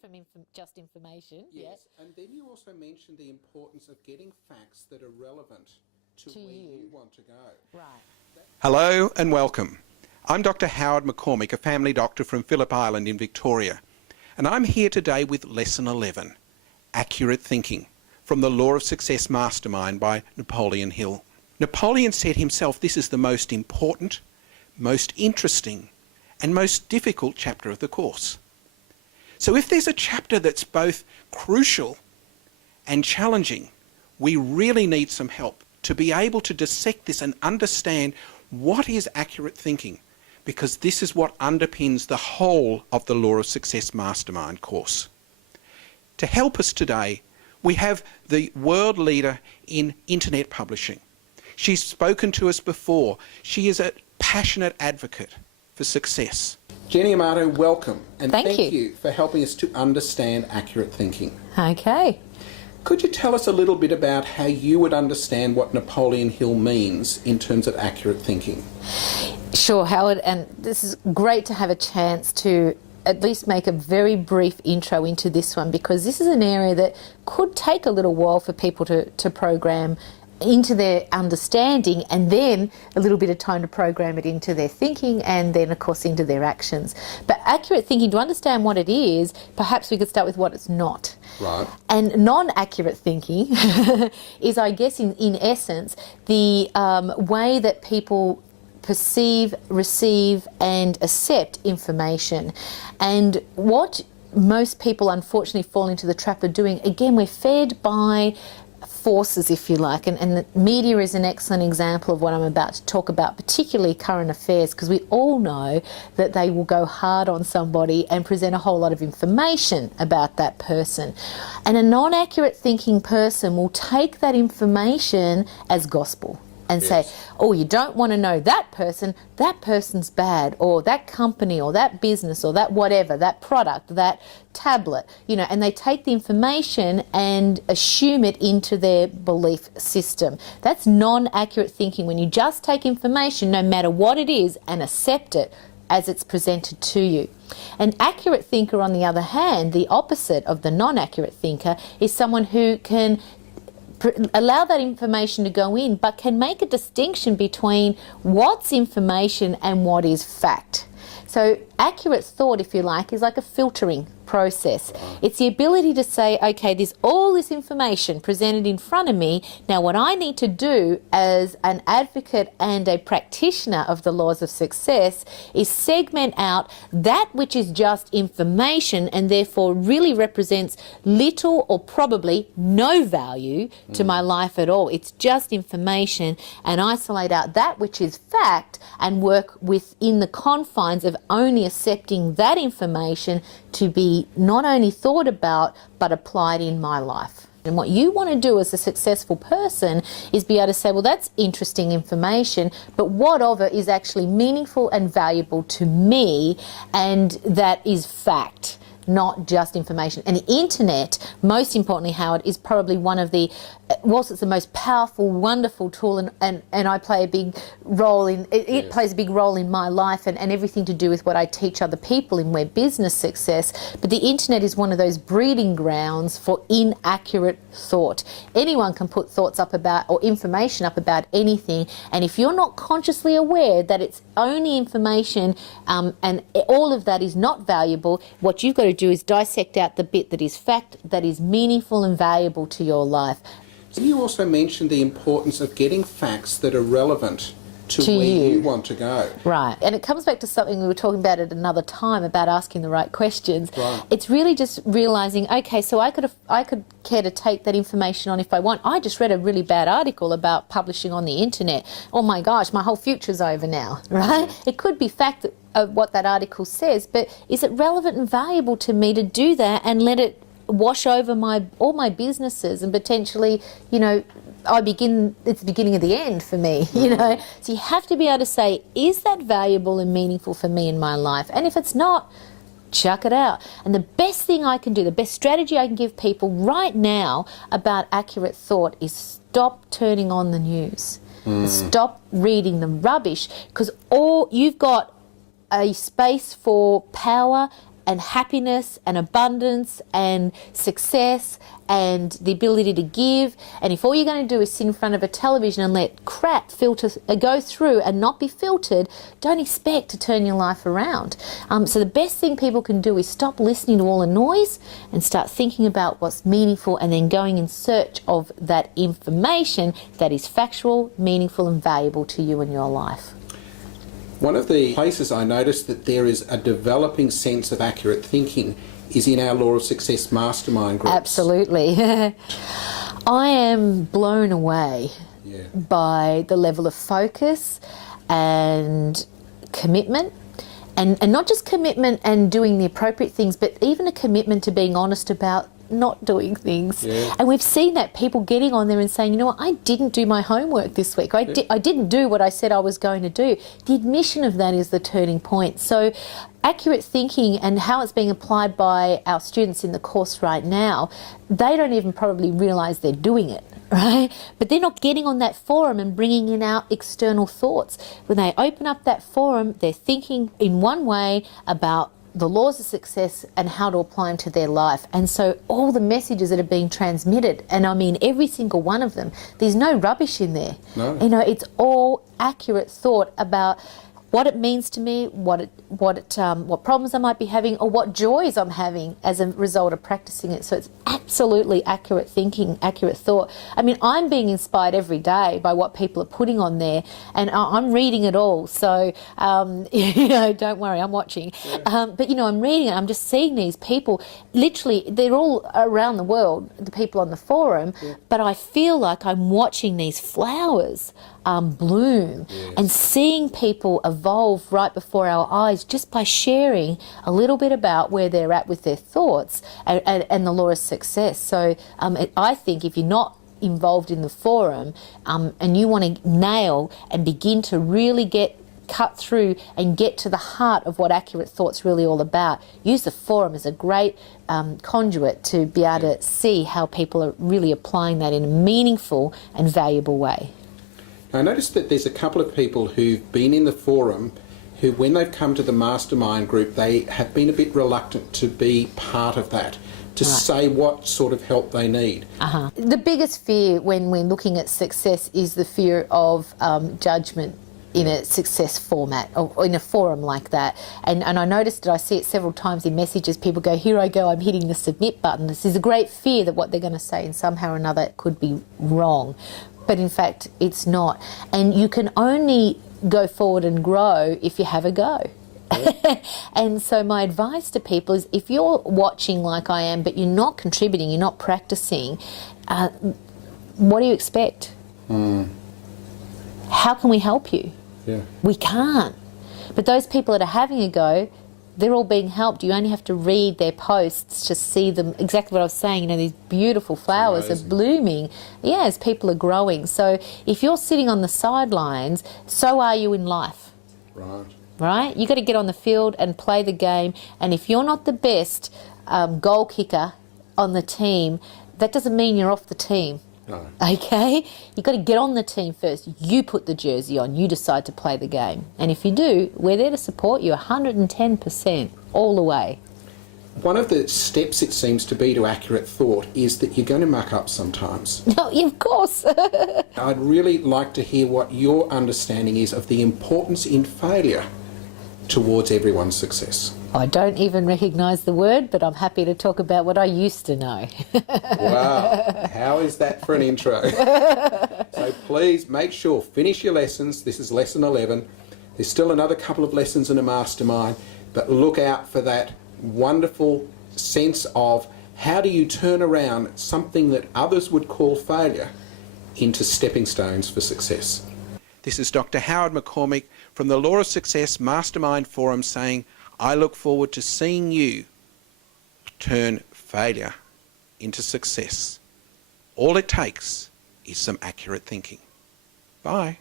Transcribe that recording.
from just information. Yes, and then you also mentioned the importance of getting facts that are relevant to where you want to go. Right. Hello and welcome. I'm Dr. Howard McCormick, a family doctor from Phillip Island in Victoria, and I'm here today with Lesson 11, Accurate Thinking, from the Law of Success Mastermind by Napoleon Hill. Napoleon said himself this is the most important, most interesting, and most difficult chapter of the course. So if there's a chapter that's both crucial and challenging, we really need some help to be able to dissect this and understand what is accurate thinking, because this is what underpins the whole of the Law of Success Mastermind course. To help us today, we have the world leader in internet publishing. She's spoken to us before. She is a passionate advocate for success. Jennie Armato, welcome, and thank you for helping us to understand accurate thinking. Okay. Could you tell us a little bit about how you would understand what Napoleon Hill means in terms of accurate thinking? Sure, Howard, and this is great to have a chance to at least make a very brief intro into this one, because this is an area that could take a little while for people to program into their understanding, and then a little bit of time to program it into their thinking, and then of course into their actions. But accurate thinking, to understand what it is, perhaps we could start with what it's not. Right. And non-accurate thinking is, I guess, in essence, the way that people perceive, receive and accept information. And what most people unfortunately fall into the trap of doing, again, we're fed by forces, if you like, and the media is an excellent example of what I'm about to talk about, particularly current affairs, because we all know that they will go hard on somebody and present a whole lot of information about that person. And a non-accurate thinking person will take that information as gospel and say, oh, you don't want to know that person's bad, or that company, or that business, or that whatever, that product, that tablet, you know, and they take the information and assume it into their belief system. That's non-accurate thinking, when you just take information, no matter what it is, and accept it as it's presented to you. An accurate thinker, on the other hand, the opposite of the non-accurate thinker, is someone who can allow that information to go in, but can make a distinction between what's information and what is fact. So accurate thought, if you like, is like a filtering process. It's the ability to say, okay, there's all this information presented in front of me. Now what I need to do as an advocate and a practitioner of the laws of success is segment out that which is just information and therefore really represents little or probably no value to my life at all. It's just information, and isolate out that which is fact and work within the confines of only accepting that information to be not only thought about but applied in my life. And what you want to do as a successful person is be able to say, well, that's interesting information, but what of it is actually meaningful and valuable to me, and that is fact, not just information. And the internet, most importantly, Howard, is probably one of the, whilst it's the most powerful, wonderful tool, and I play a big role in, it plays a big role in my life and everything to do with what I teach other people in their business success, but the internet is one of those breeding grounds for inaccurate thought. Anyone can put thoughts up about, or information up about anything, and if you're not consciously aware that it's only information and all of that is not valuable, what you've got to do is dissect out the bit that is fact, that is meaningful and valuable to your life. You also mentioned the importance of getting facts that are relevant to where you want to go. Right, and it comes back to something we were talking about at another time about asking the right questions. Right. It's really just realising, okay, so I could care to take that information on if I want. I just read a really bad article about publishing on the internet. Oh my gosh, my whole future's over now, right? It could be fact of what that article says, but is it relevant and valuable to me to do that and let it wash over all my businesses, and potentially, you know, it's the beginning of the end for me, you know. So you have to be able to say, is that valuable and meaningful for me in my life? And if it's not, chuck it out. And the best thing I can do, the best strategy I can give people right now about accurate thought is stop turning on the news. Stop reading the rubbish, because you've got a space for power and happiness and abundance and success and the ability to give. And if all you're going to do is sit in front of a television and let crap go through and not be filtered, don't expect to turn your life around. So the best thing people can do is stop listening to all the noise and start thinking about what's meaningful, and then going in search of that information that is factual, meaningful and valuable to you in your life. One of the places I noticed that there is a developing sense of accurate thinking is in our Law of Success Mastermind groups. Absolutely. I am blown away by the level of focus and commitment, and not just commitment and doing the appropriate things, but even a commitment to being honest about not doing things. And we've seen that, people getting on there and saying, you know what, I didn't do my homework this week. I didn't do what I said I was going to do. The admission of that is the turning point. So accurate thinking and how it's being applied by our students in the course right now, they don't even probably realise they're doing it, right? But they're not getting on that forum and bringing in our external thoughts. When they open up that forum, they're thinking in one way about the laws of success and how to apply them to their life. And so all the messages that are being transmitted, and I mean every single one of them, there's no rubbish in there. No. You know, it's all accurate thought about what it means to me, what problems I might be having, or what joys I'm having as a result of practicing it. So it's absolutely accurate thinking, accurate thought. I mean, I'm being inspired every day by what people are putting on there, and I'm reading it all. So, you know, don't worry, I'm watching. But, you know, I'm reading it. I'm just seeing these people, literally, they're all around the world, the people on the forum, but I feel like I'm watching these flowers bloom and seeing people evolve right before our eyes just by sharing a little bit about where they're at with their thoughts and the law of success. So I think if you're not involved in the forum and you want to nail and begin to really cut through and get to the heart of what accurate thought's really all about, use the forum as a great conduit to be able to see how people are really applying that in a meaningful and valuable way. I noticed that there's a couple of people who've been in the forum who, when they've come to the mastermind group, they have been a bit reluctant to be part of that, to say what sort of help they need. The biggest fear when we're looking at success is the fear of judgment in a success format or in a forum like that. And I noticed that I see it several times in messages. People go, here I go, I'm hitting the submit button. This is a great fear that what they're going to say and somehow or another it could be wrong. But in fact, it's not. And you can only go forward and grow if you have a go. And so my advice to people is, if you're watching like I am, but you're not contributing, you're not practicing, what do you expect? How can we help you? We can't. But those people that are having a go, they're all being helped. You only have to read their posts to see them, exactly what I was saying, you know, these beautiful flowers are blooming, as people are growing. So if you're sitting on the sidelines, so are you in life. Right? You've got to get on the field and play the game. And if you're not the best goal kicker on the team, that doesn't mean you're off the team. Okay? You've got to get on the team first. You put the jersey on. You decide to play the game. And if you do, we're there to support you 110% all the way. One of the steps, it seems to be, to accurate thought is that you're going to muck up sometimes. No, of course. I'd really like to hear what your understanding is of the importance in failure towards everyone's success. I don't even recognise the word, but I'm happy to talk about what I used to know. Wow, how is that for an intro? So please make sure, finish your lessons. This is lesson 11. There's still another couple of lessons in a mastermind, but look out for that wonderful sense of how do you turn around something that others would call failure into stepping stones for success. This is Dr. Howard McCormick from the Law of Success Mastermind Forum saying, I look forward to seeing you turn failure into success. All it takes is some accurate thinking. Bye.